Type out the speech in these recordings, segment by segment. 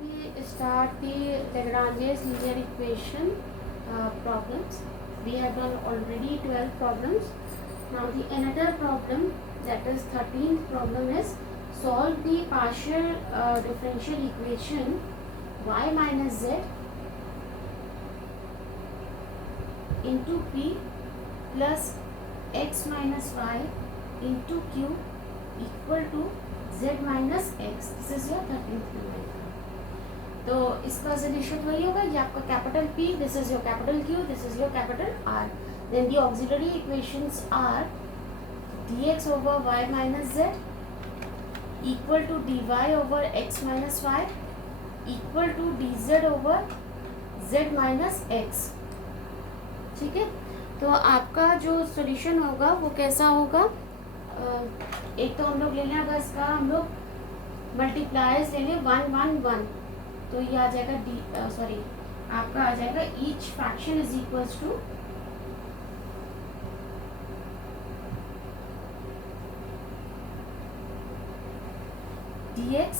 we start the Lagrange's linear equation problems. We have done already 12 problems. Now the another problem, that is 13th problem, is solve the partial differential equation y minus z into p plus x minus y into q equal to z minus x. This is your 13th number. तो इसका solution वही होगा, ये आपका capital P, this is your capital Q, this is your capital R. Then the auxiliary equations are dx over y minus z equal to dy over x minus y equal to dz over z minus x. ठीक है, तो आपका जो solution होगा वो कैसा होगा, एक तो हम लोग ले लें, अगर इसका हम लोग मल्टीप्लायर्स ले लें 1 1 1, तो ये आ जाएगा आपका आ जाएगा each fraction is equals to dx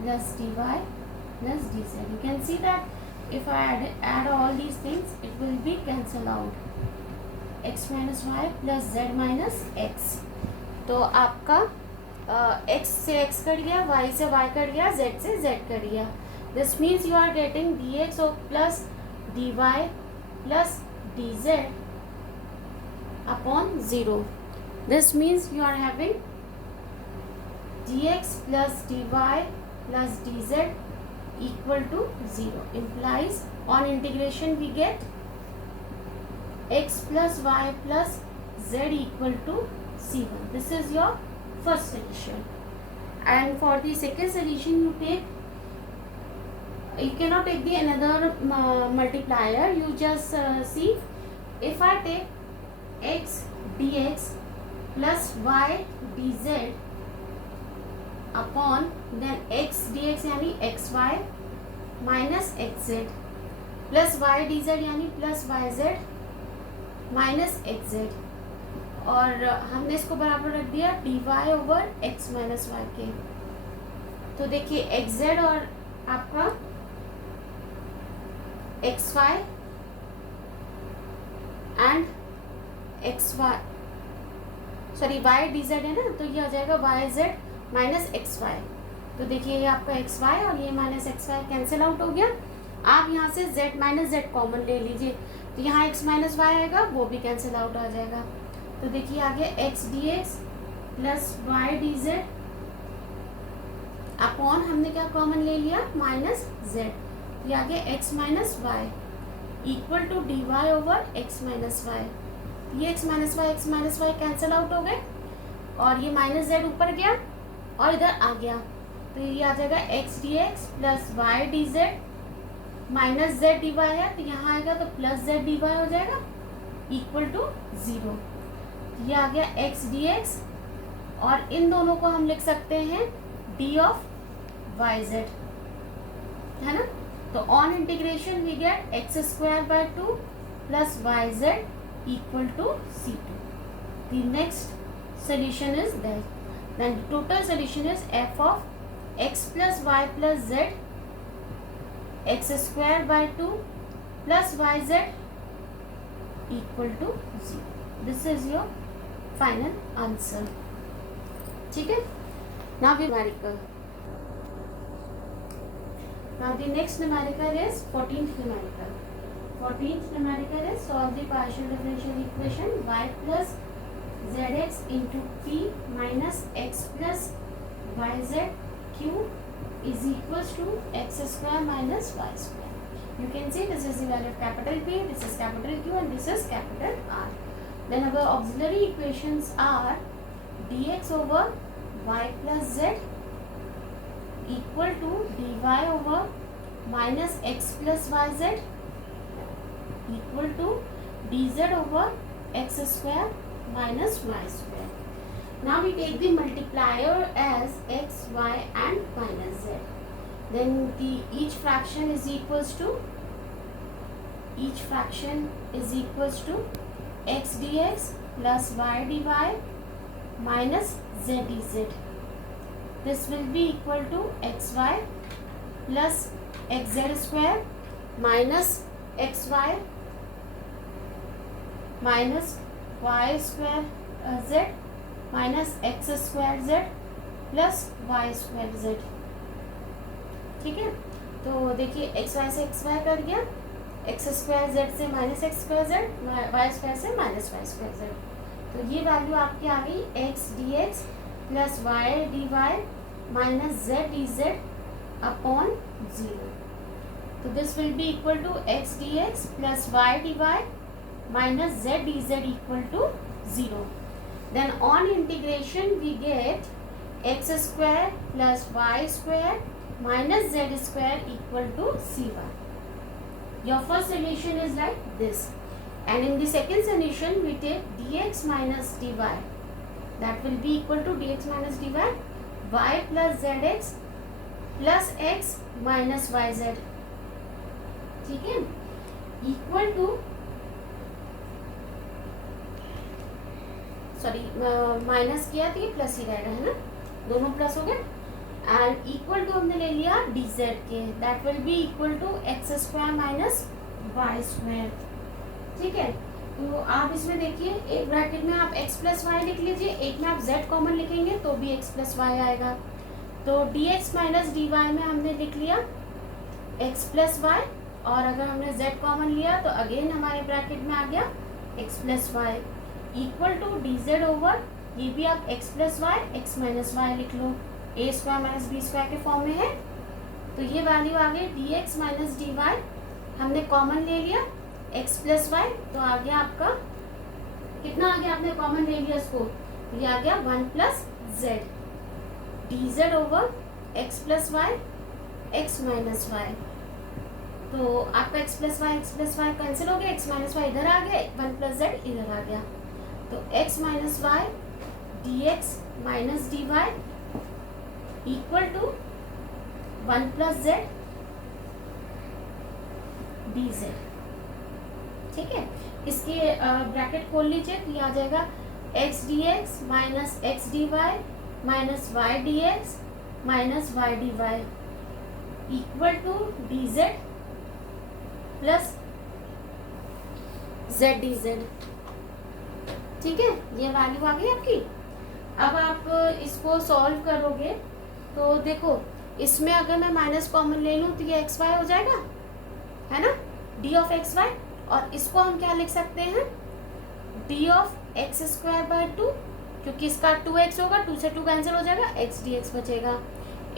plus dy plus dz. You can see that if I add all these things, it will be cancel out. x minus y plus z minus x. तो आपका x से x cut गया, y से y cut गया, z से z cut गया. This means you are getting dx of plus dy plus dz upon 0. This means you are having dx plus dy plus dz equal to 0. Implies on integration we get x plus y plus z equal to c1. This is your first solution. And for the second solution you cannot take the another multiplier. You just see, if I take x dx plus y dz upon then x dx यानी xy minus xz plus y dz यानी plus yz minus xz, और हमने इसको बराबर रख दिया dy over x minus y के. तो देखिए xz और आपका xy and xy y dz है ना, तो ये आ जाएगा yz माइनस xy. तो देखिए ये आपका xy और ये माइनस xy कैंसिल आउट हो गया. आप यहाँ से z माइनस z कॉमन ले लीजिए, तो यहाँ x माइनस y आएगा, वो भी कैंसिल आउट आ जाएगा. तो देखिए आगे x dx plus y dz upon हमने क्या कॉमन ले लिया, माइनस z. ये आगे x minus y equal to d y over x minus y. ये x minus y cancel out हो गए, और ये माइनस z ऊपर गया और इधर आ गया, तो ये आ जाएगा x d x plus y d z minus z d y है, तो यहाँ आएगा तो प्लस z डी वाई हो जाएगा इक्वल टू 0. ये आ गया x डी एक्स, और इन दोनों को हम लिख सकते हैं d ऑफ वाई जेड, है ना. तो on integration we get x square by 2 plus y z equal to c2. The next solution is that, then total solution is f of x plus y plus z x square by 2 plus y z equal to 0. This is your final answer. ठीक है, now we numerical. Now the next numerical is 14th numerical. 14th numerical is solve the partial differential equation y plus zx into p minus x plus yz q is equals to x square minus y square. You can see this is the value of capital P, this is capital Q, and this is capital R. Then our auxiliary equations are dx over y plus z equal to dy over minus x plus yz equal to dz over x square minus y square. Now we take the multiplier as x, y and minus z. Then each fraction is equals to x dx plus y dy minus z dz. This will be equal to xy plus x z square minus x y minus y square z minus x square z plus y square z. ठीक है, तो देखिए x y से x y cut गया, x square z से minus x square z, y square से minus y square z. तो ये वैल्यू आपकी आ गई x d x plus y d y minus z d z upon zero. तो this will be equal to x d x plus y d y minus z dz equal to 0. Then on integration we get x square plus y square minus z square equal to c1. Your first solution is like this, and in the second solution we take dx minus dy, that will be equal to dx minus dy y plus zx plus x minus yz, ठीक है, equal to sorry minus किया तो ये plus ही रहेगा, है ना, दोनों plus हो गए। एंड इक्वल टू हमने ले लिया डी जेड के, that will be equal to x square minus y square. ठीक है, तो आप इसमें देखिए एक ब्रैकेट में आप x प्लस वाई लिख लीजिए, एक में आप z कॉमन लिखेंगे तो भी x प्लस वाई आएगा। तो d x minus d y में हमने लिख लिया x प्लस वाई, और अगर हमने z कॉमन लिया तो अगेन हमारे ब्रैकेट में आ गया x plus y equal to d z over, ये भी आप x plus y x minus y लिख लो, a square minus b square के फॉर्म में है। तो ये वैल्यू आ गई d x minus d y, हमने कॉमन ले लिया x प्लस वाई, तो आ गया आपका कितना आ गया, आपने कॉमन ले लिया इसको, ये आ गया 1 plus z d z over x plus y x minus y. तो आपका x प्लस वाई कैंसिल हो गया, x माइनस वाई इधर आ गया, 1 प्लस जेड इधर आ गया, तो x minus y d x minus d y equal to 1 plus z d z. ठीक है, इसके ब्रैकेट खोल लीजिए तो ये आ जाएगा x d x minus x d y minus y d x minus y d y equal to d z plus z d z. ठीक है, ये वैल्यू आ गई आपकी। अब आप इसको सॉल्व करोगे तो देखो इसमें अगर मैं माइनस कॉमन ले लूँ तो ये एक्स वाई हो जाएगा, है ना, डी ऑफ एक्स वाई, और इसको हम क्या लिख सकते हैं, D of x square by 2, क्योंकि इसका 2x होगा, 2 से 2 कैंसिल हो जाएगा, x dx बचेगा।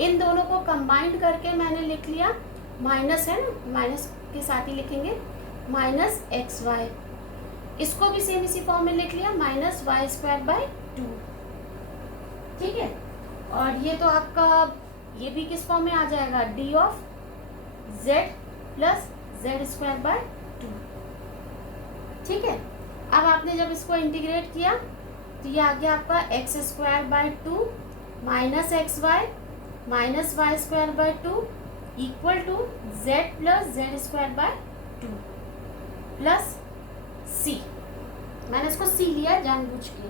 इन दोनों को कंबाइंड करके मैंने लिख लिया, माइनस है ना, माइनस के साथ ही लिखेंगे माइनस एक्स वाई, इसको भी सेम इसी फॉर्म में लिख लिया माइनस वाई स्क्वायर बाय 2। ठीक है, और ये तो आपका ये भी किस फॉर्म में आ जाएगा, D of Z plus z square by 2। ठीक है, अब आपने जब इसको इंटीग्रेट किया तो ये आ गया आपका x square by 2 minus x y minus y square by 2 equal to z plus z square by 2 plus c. मैंने इसको सी लिया जानबूझ के,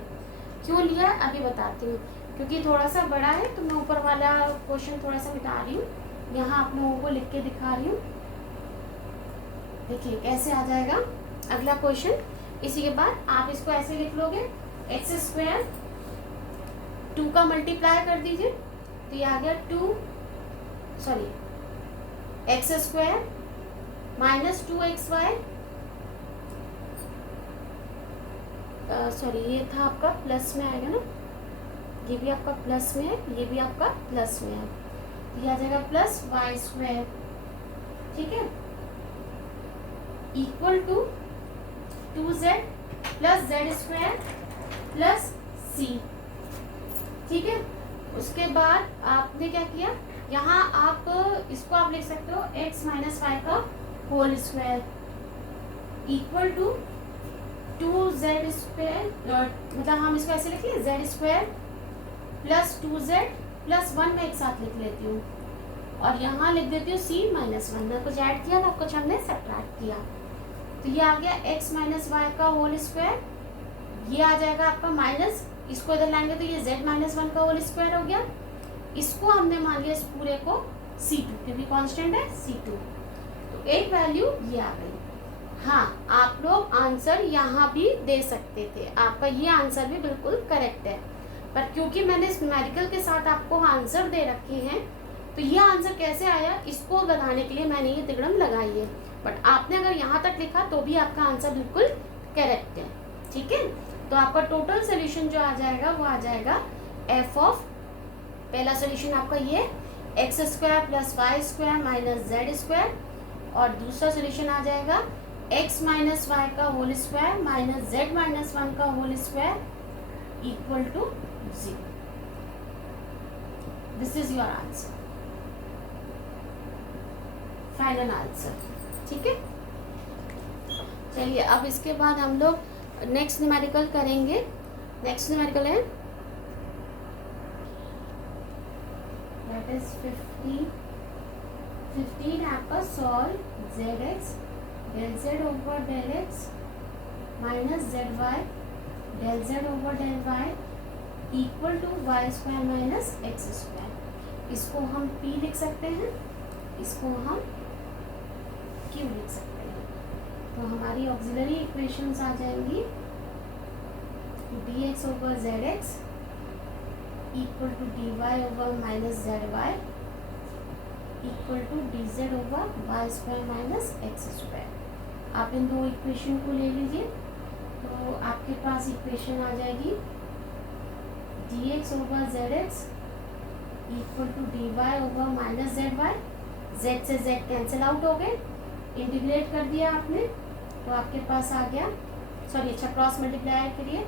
क्यों लिया अभी बताती हूँ, क्योंकि थोड़ा सा बड़ा है तो मैं ऊपर वाला क्वेश्चन थोड़ा सा मिटा रही हूँ, यहाँ आप लोगों को लिख के दिखा रही हूँ। देखिए कैसे आ जाएगा अगला क्वेश्चन। इसी के बाद आप इसको ऐसे लिख लोगे, एक्स स्क्वायर 2 का मल्टीप्लाई कर दीजिए तो ये आ गया एक्स स्क्वायर माइनस 2 XY, ये था आपका प्लस में आएगा ना, ये भी आपका प्लस में है, ये भी आपका प्लस में है, तो ये आ जाएगा प्लस वाई स्क्वायर। ठीक है, equal to 2z plus z square plus c. ठीक है, उसके बाद आपने क्या किया, यहाँ आप इसको आप लिख सकते हो x माइनस वाई का whole square equal to 2z square, मतलब हम इसको ऐसे लिख लें Z square plus 2z plus 1 में एक साथ लिख लेती हूँ, और यहाँ लिख देती हूँ c माइनस 1, ना कुछ ऐड किया ना कुछ हमने सब्ट्रैक्ट किया, तो ये आ गया x माइनस वाई का होल स्क्वायर, ये आ जाएगा आपका माइनस, इसको इधर लाएंगे तो ये z माइनस 1 का होल स्क्वायर हो गया, इसको हमने मान लिया इस पूरे को C2, क्योंकि कांस्टेंट है C2। तो एक वैल्यू ये आ गई। हाँ, आप लोग आंसर यहाँ भी दे सकते थे, आपका ये आंसर भी बिल्कुल करेक्ट है, पर क्योंकि मैंने इस न्यूमेरिकल के साथ आपको आंसर दे रखे हैं, तो ये आंसर कैसे आया इसको बताने के लिए मैंने ये तिगड़म लगाई है। बट आपने अगर यहाँ तक लिखा तो भी आपका आंसर बिल्कुल करेक्ट है। ठीक है, तो आपका टोटल सोल्यूशन जो आ जाएगा वो आ जाएगा एफ ऑफ, पहला सोल्यूशन आपका ये x square plus y square minus z square, और दूसरा सोल्यूशन आ जाएगा एक्स माइनस वाई का whole square minus z minus 1 का whole square equal to 0। This is your answer, final answer. ठीक है, चलिए अब इसके बाद हम लोग नेक्स्ट न्यूमेरिकल करेंगे। नेक्स्ट न्यूमेरिकल है दैट इज 15 आपका solve zx del z over del x minus zy del z over del y equal to y square minus x square. इसको हम p लिख सकते हैं, इसको हम q लिख सकते हैं। तो हमारी ऑक्सिलरी इक्वेशंस आ जाएंगी dx over zx equal to dy over minus zy equal to dz over y square minus x square. आप इन दो इक्वेशन को ले लीजिए, तो आपके पास इक्वेशन आ जाएगी dx over zx equal to dy over minus zy, z से z कैंसिल आउट हो गए, इंटीग्रेट कर दिया आपने तो आपके पास आ गया, सॉरी अच्छा क्रॉस मल्टीप्लाई करिए,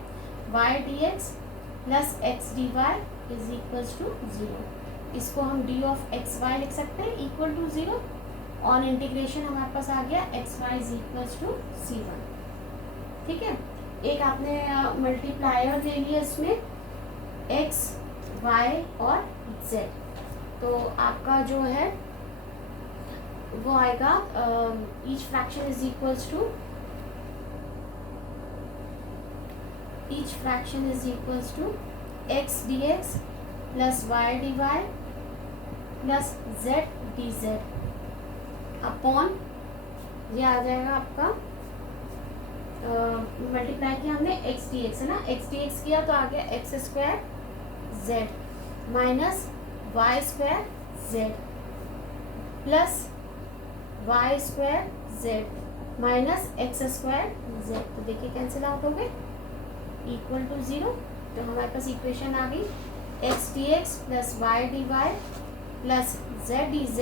y dx plus x dy is equals to 0। इसको हम d ऑफ एक्स वाई लिख सकते हैं इक्वल टू 0। ऑन इंटीग्रेशन हमारे पास आ गया x y is equals to c1। ठीक है, एक आपने मल्टीप्लायर ले लिया इसमें x y और z, तो आपका जो है वो आएगा each fraction is equals to x dx plus y dy plus z dz upon, ये आ जाएगा आपका मल्टीप्लाई किया हमने x dx है ना, x dx किया तो आ गया x square z minus y square z plus y square z minus x square z। तो देखिए कैंसिल आउट हो गए इक्वल टू 0। तो हमारे पास इक्वेशन आ गई x dx plus y d y plus z dz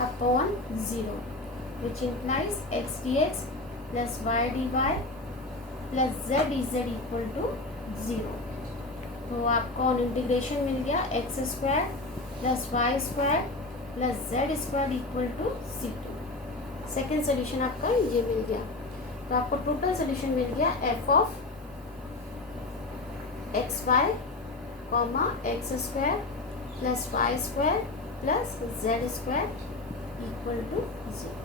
upon 0 which implies x dx plus y d y plus z dz equal to 0। तो आपको on integration मिल गया x square plus y square plus z square equal to c2। Second solution आपका ये मिल गया। तो आपको total solution मिल गया f of x y comma x square plus y square plus z square equal to 0।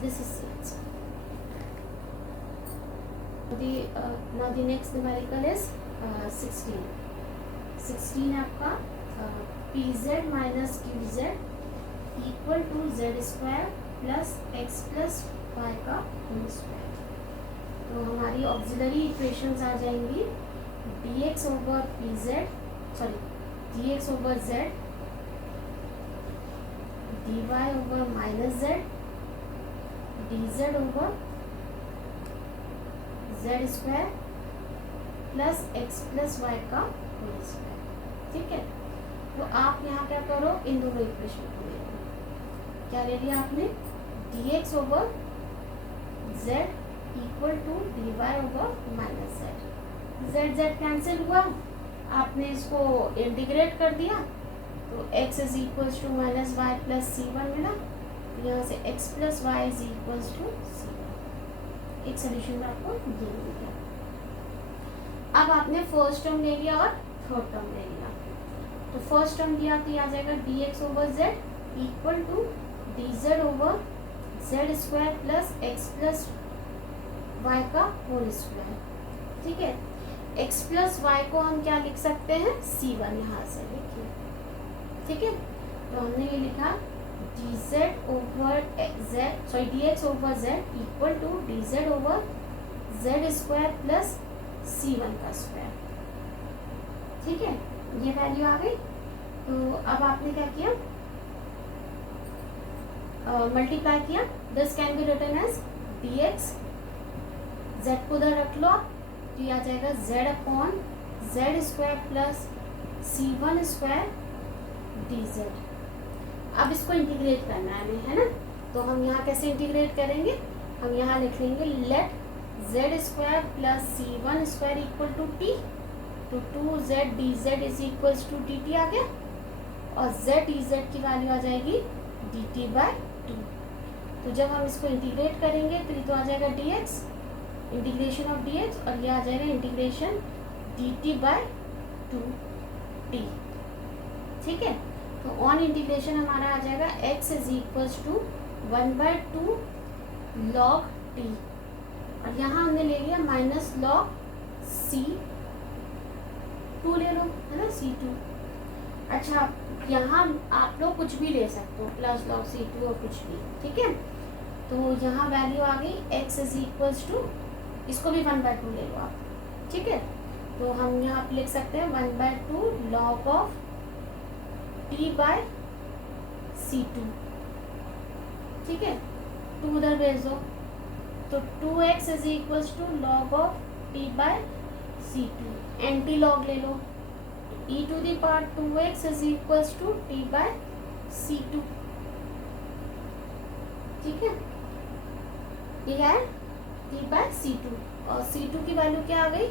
This is answer. Now the next numerical is 16. 16 आपका pz minus qz equal to z square plus x plus y का whole square. तो हमारी auxiliary equations आ जाएंगी dx over pz, sorry dx over z, dy over minus z, dz over z square plus x plus y का whole square. ठीक है, तो आप यहाँ क्या करो, इन दोनों इक्वेशन को ले लो। क्या ले लिया आपने, dx over z equal to dy over minus z। z cancel हुआ, आपने इसको इंटीग्रेट कर दिया तो x is equals to minus y plus c1 मिला, यहाँ से x plus y is equals to c1। एक सोल्यूशन में आपको ये मिल गया। अब आपने फर्स्ट टर्म ले लिया और थर्ड टर्म ले लिया। तो फर्स्ट टर्म दिया तो आ जाएगा dx over z equal to dz over z square plus x plus y का होल स्क्वायर। ठीक है, x प्लस वाई को हम क्या लिख सकते हैं, c1। यहाँ से देखिए ठीक है, तो हमने ये लिखा dz over z, sorry dx over z equal to dz over z square plus c1 का स्क्वायर। ठीक है, ये वैल्यू आ गई। तो अब आपने क्या किया, मल्टीप्लाई किया। This can be written as dx, z को उधर रख लो आप, तो ये आ जाएगा z upon z square plus c1 square dz। अब इसको इंटीग्रेट करना है हमें, है ना, तो हम यहाँ कैसे इंटीग्रेट करेंगे, हम यहाँ लिख लेंगे let z square plus c1 square equal to t, तो 2z dz is equals to dt आ गया, और z dz की वैल्यू आ जाएगी dt बाय 2। तो जब हम इसको इंटीग्रेट करेंगे तो ये तो आ जाएगा dx, इंटीग्रेशन ऑफ dx, और ये आ जाएगा इंटीग्रेशन dt बाय 2t। ठीक है, तो ऑन इंटीग्रेशन हमारा आ जाएगा x is equals to 1/2 log t, और यहाँ हमने ले लिया माइनस log c2 ले लो, है ना, c2। अच्छा, यहाँ आप लोग कुछ भी ले सकते हो, प्लस log c2 और कुछ भी, ठीक है। तो यहाँ वैल्यू आ गई x इज इक्वल्स टू, इसको भी 1/2 ले लो आप, ठीक है। तो हम यहाँ पे लिख सकते हैं 1/2 log of t by c2, ठीक है, 2 उधर भेज दो, तो 2x is equals to log of t by c2, anti log ले लो, e to the power 2x is equals to t by c2, ठीक है, ये है t बाय c2, और c2 की वैल्यू क्या आ गई,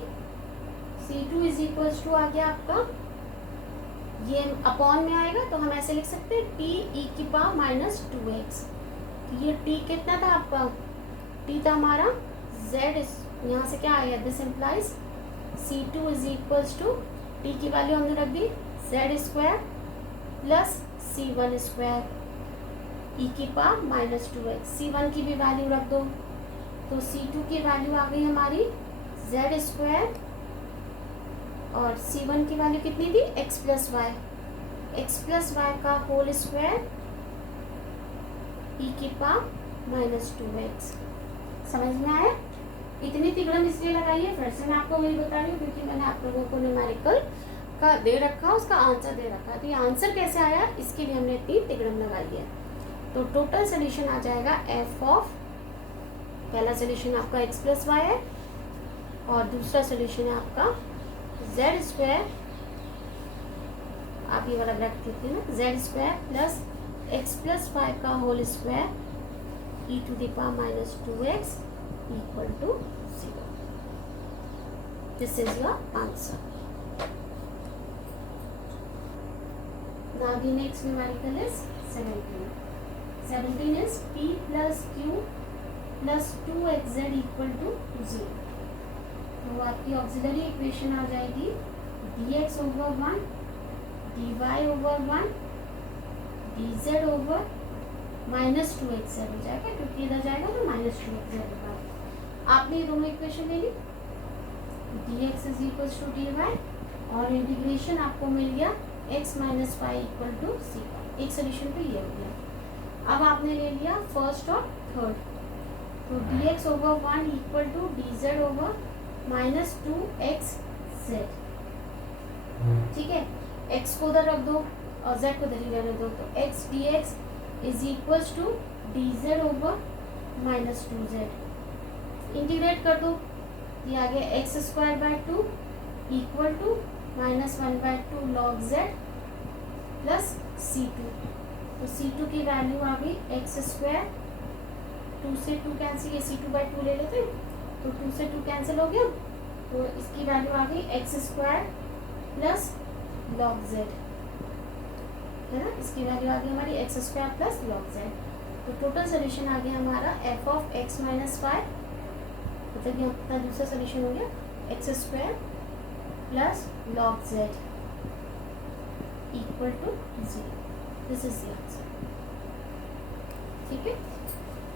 c2 इज इक्वल्स टू आ गया आपका, ये अपॉन में आएगा तो हम ऐसे लिख सकते हैं t e की पावर माइनस 2x। तो ये t कितना था आपका, t था हमारा z, यहाँ से क्या आया, this implies c2 is equals to, t की वैल्यू हमने रख दी z square plus c1 square e की पावर माइनस 2x, c1 की भी वैल्यू रख दो, तो c2 की वैल्यू आ गई हमारी z स्क्वायर, और c1 की वैल्यू कितनी थी, x प्लस वाई का होल स्क्वायर e की पावर माइनस 2x। समझ में आया, इतनी तिगड़म इसलिए लगाई है, फिर से मैं आपको वही बता रही हूँ क्योंकि मैंने आप लोगों को न्यूमेरिकल का दे रखा, उसका आंसर दे रखा, तो ये आंसर कैसे आया इसके लिए हमने इतनी तिगड़म लगाई है। तो टोटल सोल्यूशन आ जाएगा f ऑफ, पहला सोल्यूशन आपका x प्लस वाई है, और दूसरा सोल्यूशन है आपका z स्क्वायर, आप ये वाला रख देते हैं ना, z square plus x plus y का whole square e to the power minus 2x equal to 0। This is your answer. Now the next numerical is 17 is p plus q plus 2xz equal to 0। तो आपकी auxiliary equation आ जाएगी dx over 1 dy over 1 dz over minus 2xz हो जाएगा, क्योंकि इधर जाएगा तो माइनस 2xz होगा। आपने ये दोनों इक्वेशन ले ली, dx is equal to dy, और इंटीग्रेशन आपको मिल गया x minus y equal to c का, एक सोल्यूशन तो ये हो गया। अब आपने ले लिया फर्स्ट और थर्ड, तो dx over 1 equal to dz over minus 2xz, ठीक है, x को उधर रख दो और z को उधर ही रहने दो, तो x dx is equals to dz over minus 2z, integrate कर दो, ये आ गया x square by 2 equal to minus 1/2 log z plus c2, तो c2 की वैल्यू आ गई x स्क्वायर, 2 से 2 कैंसिल, ये c2/2 ले लेते हैं, तो 2 से 2 कैंसिल हो गया, तो इसकी वैल्यू आ गई x square plus log z, है ना, इसकी वैल्यू आ गई हमारी x square plus log z। तो टोटल सोल्यूशन आ गया हमारा f of x minus y, मतलब यहाँ अपना दूसरा सोल्यूशन हो गया x square plus log z equal to 0। This is the answer, ठीक है।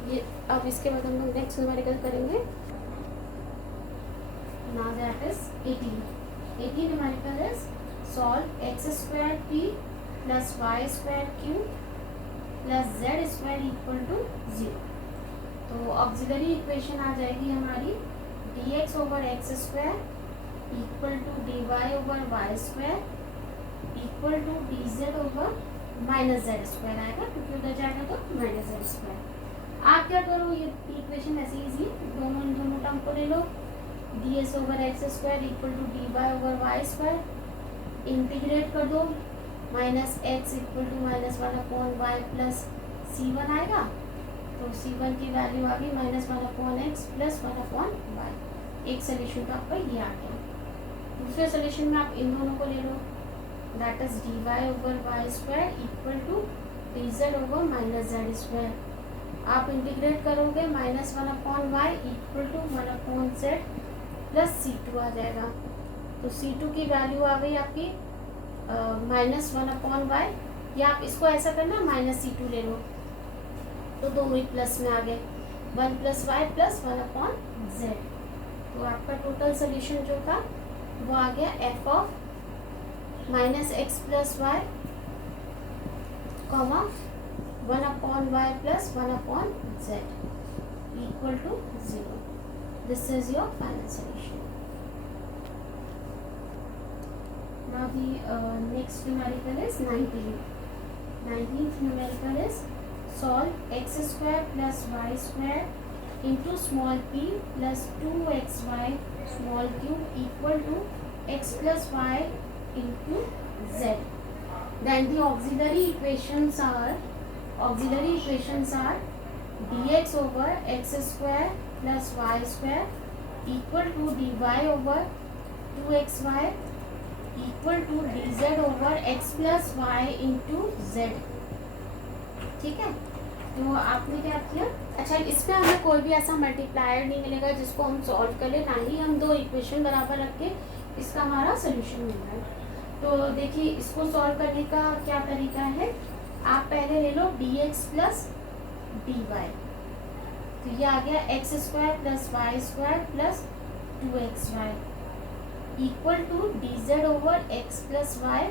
ये अब इसके बाद हम लोग नेक्स्ट न्यूमेरिकल करेंगे, now that is 18 numerical is solve x square p plus y square q plus z square equal to 0। तो ऑक्सिलरी इक्वेशन आ जाएगी हमारी d x over x square equal to d y over y square equal to d z over minus z square आएगा, क्योंकि उधर जाएगा तो minus z square. आप क्या करो, ये इक्वेशन ऐसे इजी, इन दोनों टर्म को ले लो, d s over x square equal to d y over y square, integrate कर दो, minus x equal to minus 1/y plus c1 आएगा, तो c1 की वैल्यू आ गई -1/x प्लस 1/y। एक सोल्यूशन तो आपका ये आ गया। दूसरे सोल्यूशन में आप इन दोनों को ले लो, that is d y over y square equal to d z over minus z square. आप इंटीग्रेट करोगे -1/y equal to 1/z plus c2 आ जाएगा। तो c2 की वैल्यू आ गई आपकी -1/y, या आप इसको ऐसा करना -c2 ले लो, तो दोनों ही प्लस में आ गए, 1 + y प्लस 1/z। तो आपका टोटल सोल्यूशन जो था वो आ गया f of -x + y, 1/y plus 1/z equal to 0। This is your final solution. Now the next numerical is 19. 19th numerical is solve x square plus y square into small p plus 2xy small q equal to x plus y into z. Then the auxiliary equations are dx over x square plus y square equal to dy over 2xy equal to d z over x plus y into z. ठीक है, तो आपने क्या किया, अच्छा इसमें हमें कोई भी ऐसा मल्टीप्लायर नहीं मिलेगा जिसको हम सॉल्व कर ले, ना ही हम दो इक्वेशन बराबर रख के इसका हमारा सोल्यूशन मिल रहा है। तो देखिए इसको सॉल्व करने का क्या तरीका है, आप पहले ले लो d x plus d y, तो ये आ गया x square plus y square plus 2xy equal to d z over x plus y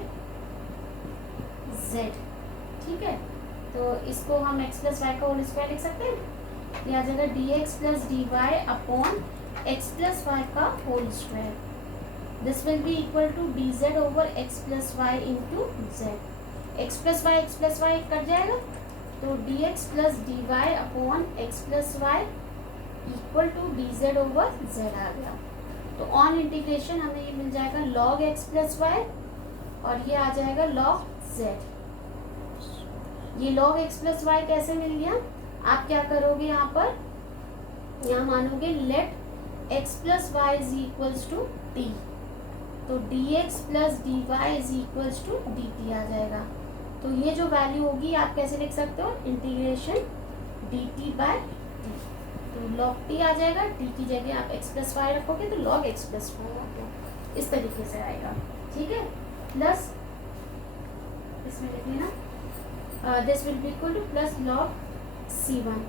z. ठीक है, तो इसको हम एक्स प्लस वाई का होल स्क्वायर लिख सकते हैं, ये आ जाएगा d x plus d y upon x plus y का whole square. This will be equal to d z over x plus y into z. X plus y cut जाएगा, तो d x plus d y upon x plus y equal to d z over z आ गया। तो on integration हमें ये मिल जाएगा log x plus Y, और ये आ जाएगा log z। ये log x प्लस वाई कैसे मिल गया, आप क्या करोगे, यहाँ पर यहाँ मानोगे let x plus y is equals to t, तो dx plus dy is equals to dt आ जाएगा। तो ये जो वैल्यू होगी आप कैसे लिख सकते हो, इंटीग्रेशन dt बाय तो log t आ जाएगा, t की जगह आप x प्लस वाई रखोगे तो log x प्लस वाई आ गया, इस तरीके से आएगा। ठीक है, प्लस इसमें लिख लेना this will be equal two plus log c1।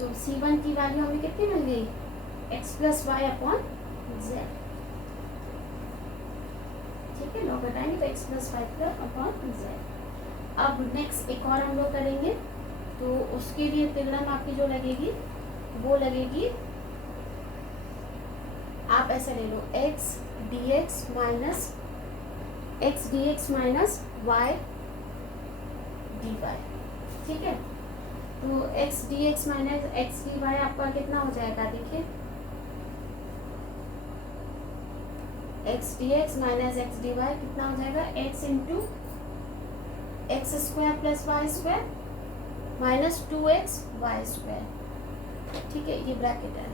तो c1 की वैल्यू हमें कितनी मिल गई, x plus y upon z। ठीक है, log हटाएंगे तो x plus y upon z। अब नेक्स्ट एक और हम लोग करेंगे, तो उसके लिए तिगड़म आपकी जो लगेगी वो लगेगी, आप ऐसा ले लो x dx minus y dy। ठीक है, तो x dx minus x dy आपका कितना हो जाएगा, देखिए x dx minus x dy कितना हो जाएगा, x into x square plus y square minus 2x y square. ठीक है, ये ब्रैकेट है,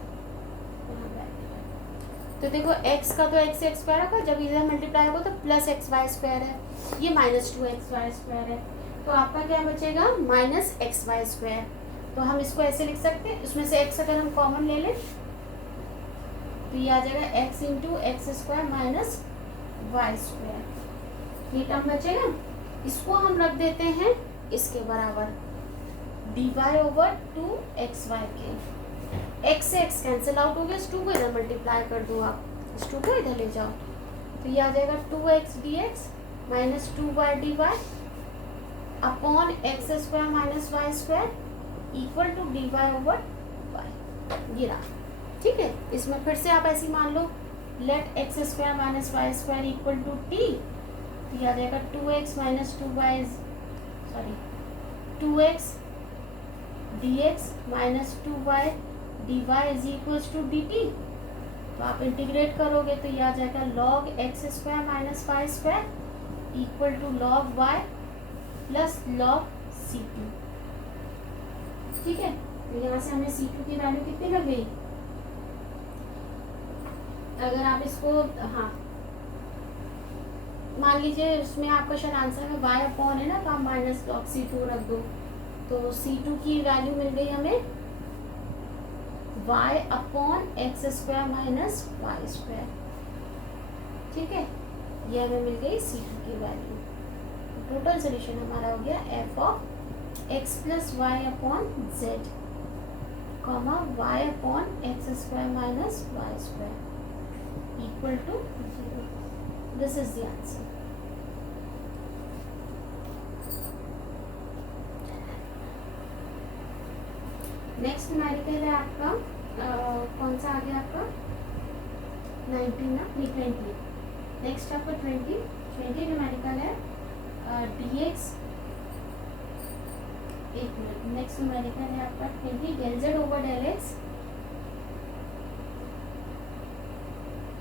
यहाँ ब्रैकेट है। तो देखो x का तो x से x स्क्वायर होगा, जब इधर मल्टीप्लाई होगा तो प्लस एक्स वाई स्क्वायर है, ये माइनस 2x वाई स्क्वायर है, तो आपका क्या बचेगा माइनस एक्स वाई स्क्वायर। तो हम इसको ऐसे लिख सकते हैं, इसमें से x अगर हम कॉमन ले लें तो ये आ जाएगा x into x square minus y square, ये टर्म बचेगा। इसको हम रख देते हैं इसके बराबर dy ओवर 2xy के, x से x कैंसिल आउट हो गया, इस 2 को इधर मल्टीप्लाई कर दो, आप इस 2 को इधर ले जाओ, तो ये आ जाएगा 2x dx minus 2y dy upon x square minus y square equal to d y over y, ये रहा। ठीक है, इसमें फिर से आप ऐसे ही मान लो, let x square minus y square equal to t, तो आ जाएगा 2x minus 2y, sorry 2x dx minus 2y dy is equals to dt। तो आप इंटीग्रेट करोगे तो ये आ जाएगा log x square minus y square equal to log y plus log c2। ठीक है, तो यहाँ से हमें c2 की वैल्यू कितनी लग गई, अगर आप इसको, हाँ मान लीजिए इसमें आपका शायद आंसर में y अपॉन है ना, तो आप माइनस log c2 रख दो, तो c2 की वैल्यू मिल गई हमें y upon x square minus y square. ठीक है, ये हमें मिल गई c2 की वैल्यू। टोटल सोल्यूशन हमारा हो गया f of x plus y upon z comma y upon x square minus y square equal to 0। This is the answer. Next numerical है आपका कौन सा आ गया आपका 19 ना, नहीं 20। नेक्स्ट आपका 20 न्यूमेरिकल है dx, एक मिनट, नेक्स्ट न्यूमेरिकल है आपका 20 del z over del x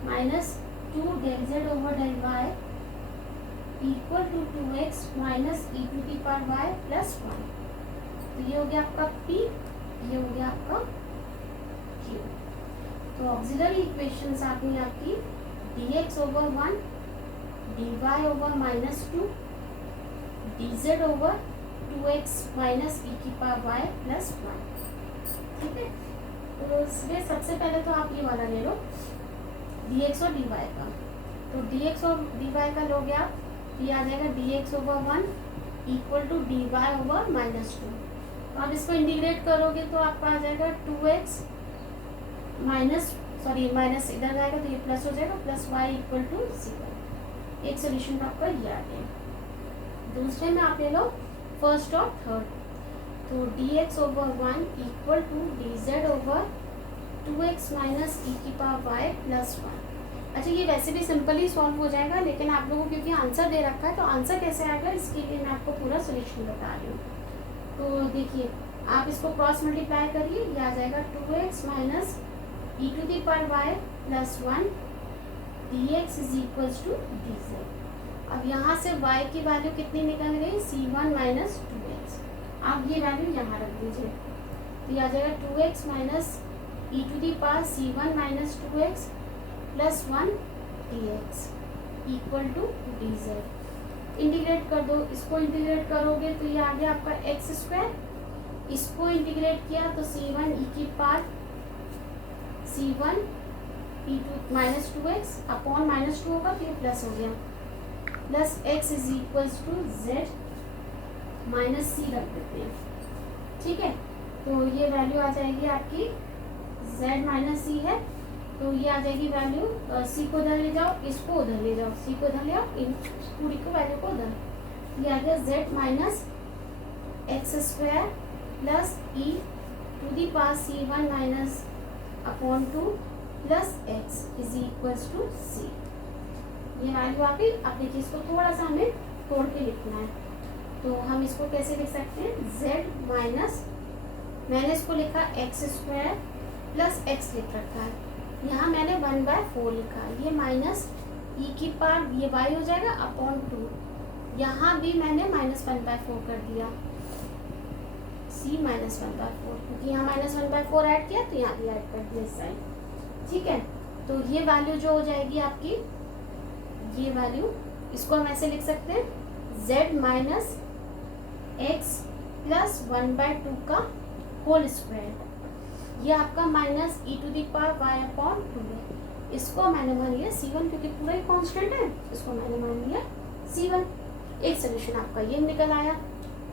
minus 2 del z over del y equal to 2x minus e to the power y plus 1। तो ये हो गया आपका p, ये हो गया आपका q। तो ऑक्सिलरी इक्वेशंस आ गई आपकी dx over 1 dy over minus 2 dz over 2x minus e की पावर y प्लस 1। ठीक है, तो इसमें सबसे पहले तो आप ये वाला ले लो dx और dy का। तो dx और dy का लोगे आप, ये आ जाएगा dx over 1 equal to dy over minus 2। तो आप इसको इंटीग्रेट करोगे तो आपका आ जाएगा 2x माइनस, सॉरी माइनस इधर जाएगा तो ये प्लस हो जाएगा, प्लस y इक्वल टू 0। एक सोल्यूशन आपका ये आ गया। दूसरे में आप ले लो फर्स्ट और थर्ड। तो dx over 1 equal to dz over 2x minus e की पावर y प्लस 1। अच्छा, ये वैसे भी सिंपली सॉल्व हो जाएगा, लेकिन आप लोगों को क्योंकि आंसर दे रखा है तो आंसर कैसे आएगा इसके लिए मैं आपको पूरा सोल्यूशन बता रही हूँ। तो देखिए, आप इसको क्रॉस मल्टीप्लाई करिए, ये आ जाएगा 2x minus e to the power y plus 1 dx is equals to dz। अब यहाँ से y की वैल्यू कितनी निकल गई, c1 माइनस 2x। आप ये वैल्यू यहाँ रख दीजिए, तो ये आ जाएगा 2x minus e to the power c1 minus 2x plus 1 dx equal to dz। Integrate कर दो, इसको इंटीग्रेट करोगे तो ये आ गया आपका एक्स स्क्वायर, इसको इंटीग्रेट किया तो c1 e की power c1 e to minus 2x upon minus 2 होगा तो ये प्लस हो गया, plus x is equals to z minus c रख देते हैं। ठीक है, तो ये वैल्यू आ जाएगी आपकी z माइनस c है, तो ये आ जाएगी वैल्यू, c को उधर ले जाओ, इसको उधर ले जाओ, c को उधर ले आओ, इन पूरी को वैल्यू को उधर, ये आ गया z minus x square plus e to the power c1 minus upon 2 plus x is equals to c। ये वैल्यू आ गई। अब देखिए, इसको थोड़ा सा हमें तोड़ के लिखना है, तो हम इसको कैसे लिख सकते हैं, z माइनस, मैंने इसको लिखा एक्स स्क्वायर प्लस एक्स लिख रखा है, यहाँ मैंने 1/4 लिखा, ये माइनस ई की पावर ये y हो जाएगा अपॉन 2, यहाँ भी मैंने माइनस 1/4 कर दिया, c माइनस 1/4, क्योंकि यहाँ माइनस 1/4 ऐड किया तो यहाँ भी ऐड कर दिया इस साइड। ठीक है, तो ये वैल्यू जो हो जाएगी आपकी, ये वैल्यू, इसको हम ऐसे लिख सकते हैं z माइनस एक्स प्लस 1/2 का होल स्क्वायर, ये आपका minus e to the power y upon 2 है। इसको मैंने मान लिया c1, क्योंकि पूरा ही कांस्टेंट है, इसको मैंने मान लिया c1। एक सोल्यूशन आपका ये निकल आया।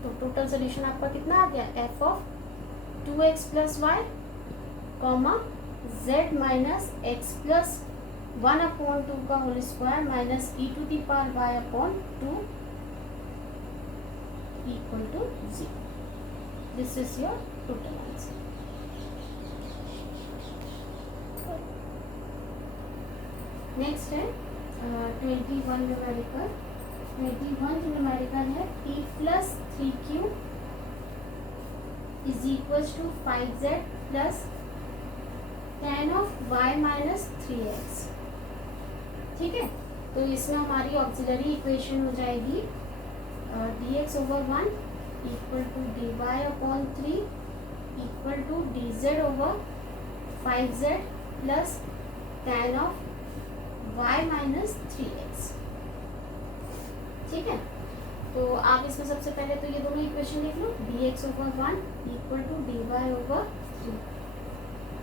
तो टोटल सोल्यूशन आपका कितना आ गया, f of 2x plus y comma z minus x plus 1 upon 2 का whole square minus e to the power y upon 2 equal to 0. This is your total answer. Next है 21 न्यूमेरिकल. 21 न्यूमेरिकल है t plus 3q is equals to 5z plus tan of y minus 3x. ठीक है, तो इसमें हमारी auxiliary equation हो जाएगी dx over 1 equal to dy upon 3 equal to dz over 5z plus tan of y minus 3x. ठीक है, तो आप इसमें सबसे पहले तो ये दोनों इक्वेशन लिख लो. dx over 1 equal to dy over 3,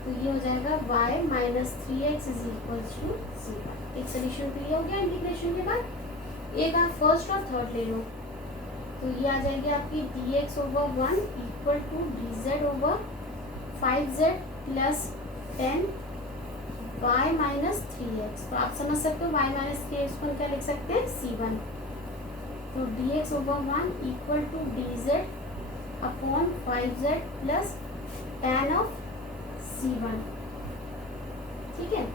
तो ये हो जाएगा y minus 3x is equals to 0. एक सोल्यूशन तो ये हो गया इंटीग्रेशन के बाद. एक आप फर्स्ट और थर्ड ले लो, तो ये आ जाएगी आपकी dx over 1 equal to dz over 5z plus 10 y minus 3x. तो आप समझ सकते हो y माइनस 3x को क्या लिख सकते हैं, c1. तो dx over 1 equal to dz upon 5z plus tan of c1. ठीक है,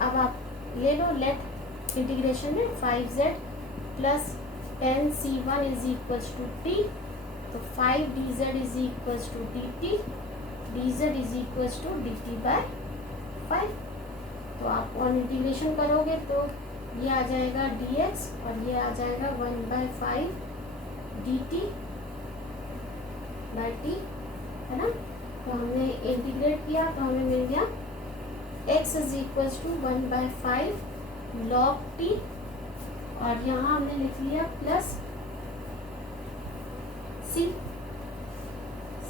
अब आप ले लो लेट इंटीग्रेशन में 5z plus 10 c1 is equals to t. तो 5 dz is equals to dt, dz is equals to dt by 5. तो आप और इंटीग्रेशन करोगे तो ये आ जाएगा dx और ये आ जाएगा 1/5 dt बाय t, है ना. तो हमने इंटीग्रेट किया तो हमें मिल गया x is equals to 1/5 log t, और यहाँ हमने लिख लिया प्लस c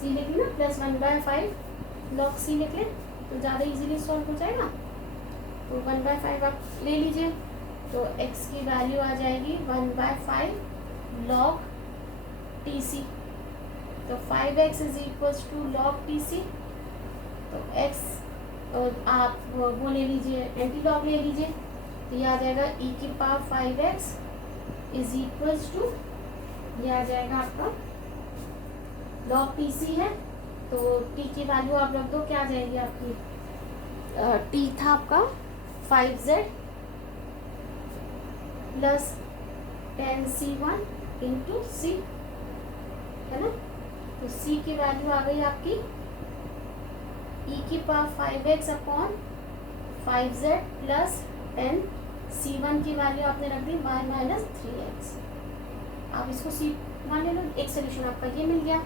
लिख लिया प्लस 1/5 log c लिख लें तो ज़्यादा इजीली सॉल्व हो जाएगा. तो 1/5 आप ले लीजिए, तो x की वैल्यू आ जाएगी 1/5 log tc. तो 5x is equals to log tc. तो x आप वो ले लीजिए, एंटी लॉग ले लीजिए, तो ये आ जाएगा e की power 5x is equals to, ये आ जाएगा आपका log tc है. तो t की वैल्यू आप रख दो, क्या आ जाएगी आपकी, t था आपका 5z plus 10c1 into c, है ना. तो c की वैल्यू आ गई आपकी e की power 5x upon 5z plus 10c1 की वैल्यू आपने रख दी y माइनस 3x. आप इसको c1 ले लो. एक सोल्यूशन आपका ये मिल गया.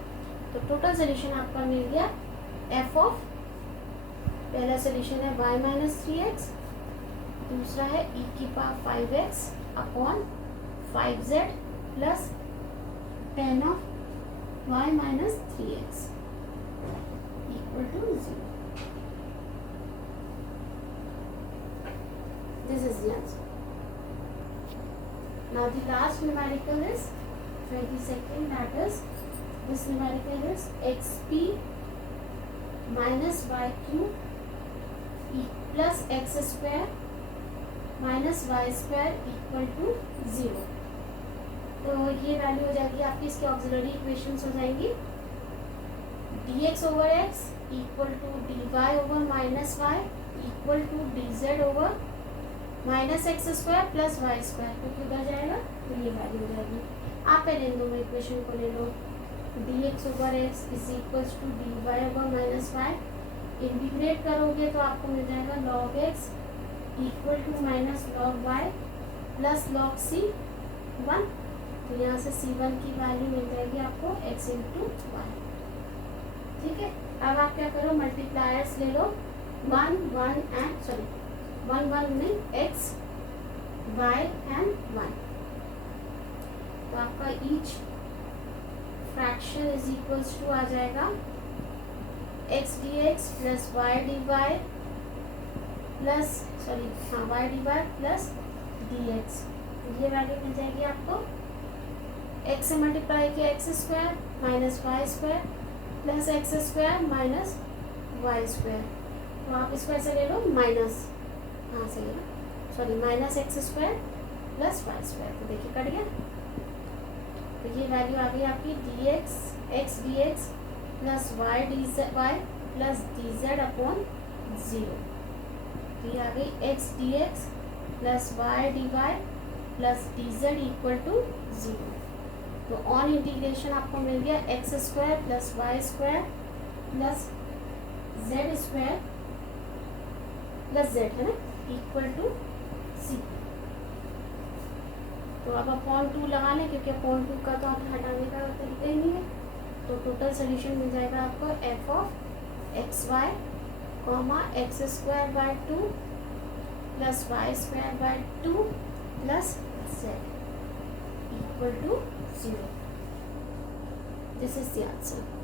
तो टोटल सोल्यूशन आपका मिल गया f ऑफ, पहला सोल्यूशन है y माइनस 3x, दूसरा है e की power 5x upon 5z plus 10 of y minus 3x equal to 0. This is the answer. Now the last numerical is 22nd, that is this numerical is xp minus yq plus x square minus y square equal to 0. तो ये value हो जाएगी आपकी, इसके auxiliary equations हो जाएंगी dx over x equal to dy over minus y equal to dz over minus x square plus y square, क्योंकि उधर जाएगा तो ये वैल्यू हो जाएगी. आप पहले इन दोनों इक्वेशन को ले लो. dx over x is equals to dy over minus y, integrate करोगे तो आपको मिल जाएगा log x equal to minus log y plus log c1. तो यहाँ से c1 की वैल्यू मिल जाएगी आपको x इंटू वाई. ठीक है, अब आप क्या करो, मल्टीप्लायर्स ले लो 1 1 एंड सॉरी 1 1 में x y एंड 1. तो आपका each fraction is equals to आ जाएगा x dx plus y dy plus y dy plus dx. ये वैल्यू मिल जाएगी आपको x से मल्टीप्लाई किया x square minus y square plus x square minus y square. तो आप इसको ऐसे ले लो माइनस, हाँ सही है, sorry minus x square plus y square. तो देखिए कट गया. तो तो ये वैल्यू आ गई आपकी d x d x plus y plus d z upon 0। तो ये आ गई x d x plus y d y plus d z equal to 0। तो ऑन इंटीग्रेशन आपको मिल गया x square plus y square plus z square plus z, है ना, इक्वल टू 0। तो अब अपॉन 2 लगा लें, क्योंकि अपॉन 2 का तो हटाने का तरीका ही नहीं है। तो टोटल सोल्यूशन मिल जाएगा आपको f of x y comma x square by 2 plus y square by 2 plus z equal to 0। This is the answer.